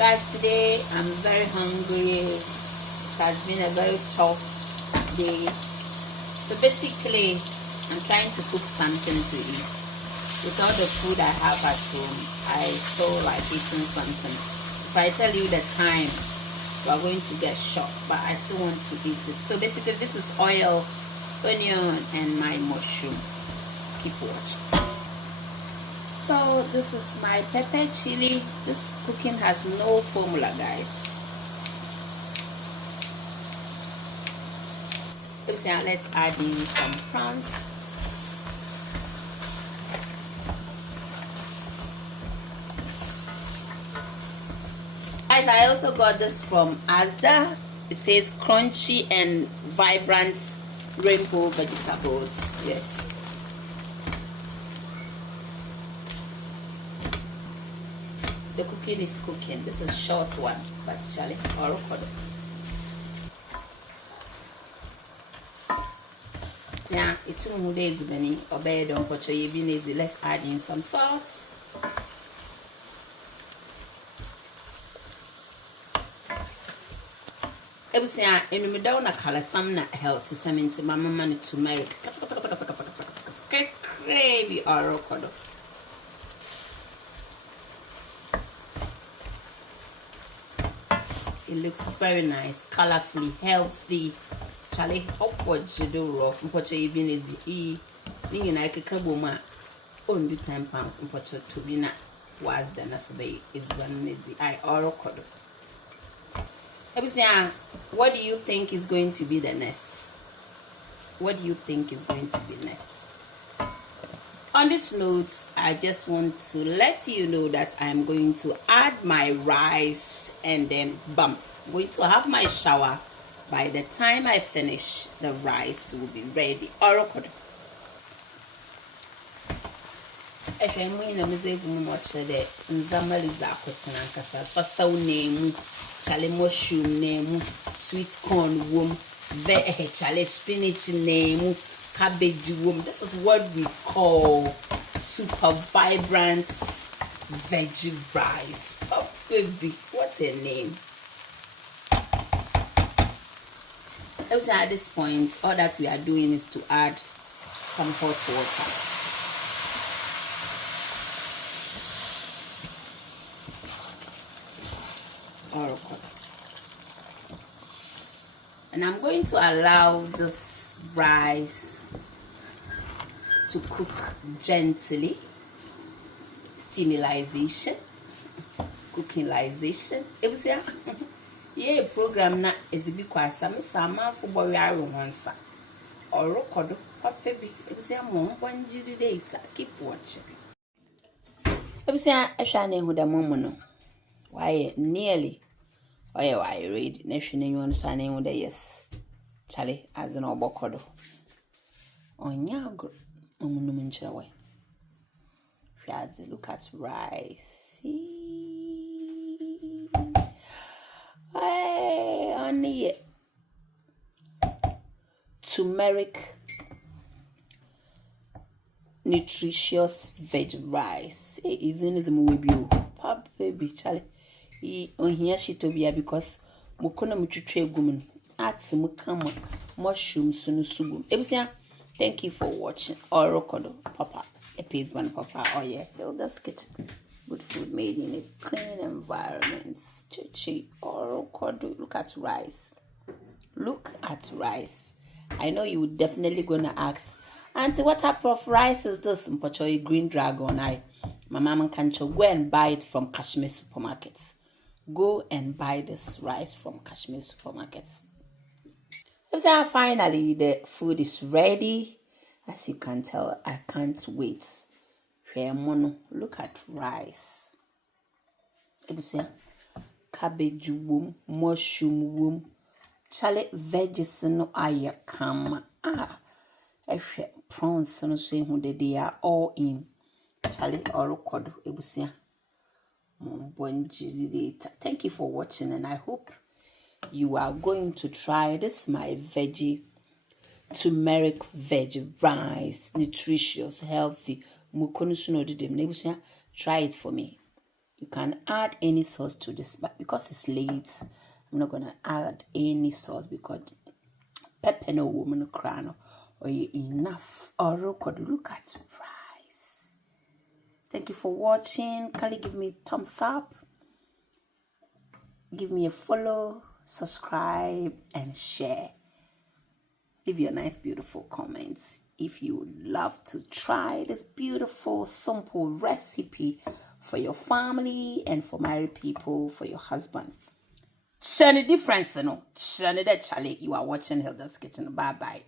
Guys, today I'm very hungry. It has been a very tough day. So basically, I'm trying to cook something to eat. With all the food I have at home, I feel like eating something. If I tell you the time, you are going to get shocked, but I still want to eat it. So basically, this is oil, onion, and my mushroom. Keep watching. So this is my pepper chili. This cooking has no formula, guys. Let's add in some prawns. Guys, I also got this from Asda. It says crunchy and vibrant rainbow vegetables. Yes. The cooking is cooking. This is short one, but Charlie, or for the yeah, it's 2 days many or bed on pocho yebinezi. Let's add in some salt. Ebusia enu me down na kala some na healthy cement mama man turmeric. Crazy or kodo. It looks very nice, colorfully, healthy. Charlie, upward you do rough. What you been is e. Thinking I could kabuma only £10 in Porto to be not was the enough bay is one lazy I or codo. What do you think is going to be the next? What do you think is going to be next? On this note, I just want to let you know that I'm going to add my rice and then bam, I'm going to have my shower. By the time I finish, the rice will be ready. Orokodo. Sweet corn womb, chale spinach name, cabbage womb. This is what we call super vibrant veggie rice. Oh baby, what's her name? Also at this point, all that we are doing is to add some hot water. And I'm going to allow this rice to cook gently. Stimulation, cookingization. It was yeah, program na is a big question. Sama for boy once or record baby. It was a mom when you date. Keep watching. It was a shining with a moment. Why nearly? Why are you read? Nation in your signing with a yes. Charlie as an obocodo. On yago, Omunumincha way. Look at rice. Hey, only turmeric, nutritious veg rice. Hey, isn't it the movie? Pop baby, Charlie. He on here she to be because mukona mututre gumun. Ats mukama mushrooms sunu subu. Ebusia, thank you for watching. Orokodo, Papa. A piece one Papa. Oh yeah, that's kitchen. Good food made in a clean environment. Chichi or kodu. Look at rice. Look at rice. I know you would definitely gonna ask, Auntie, what type of rice is this? Mpocho green dragon. My mama can go and buy it from Kashmir supermarkets. Go and buy this rice from Kashmir supermarkets. So finally the food is ready. As you can tell, I can't wait. Look at rice. Cabbage womb, mushroom womb, chale veggies no ayakama. Prawns no say who they are all in. Chale or kodo ebusia. Thank you for watching, and I hope you are going to try this my veggie turmeric veggie rice, nutritious, healthy. Try it for me. You can add any sauce to this, but because it's late, I'm not gonna add any sauce because pepper no woman crown or enough. Or look at rice. Thank you for watching. Kindly give me a thumbs up, give me a follow, subscribe, and share. Leave your nice, beautiful comments if you would love to try this beautiful, simple recipe for your family and for married people, for your husband. Share the difference, you know. Share the Charlie. You are watching Hilda's Kitchen. Bye bye.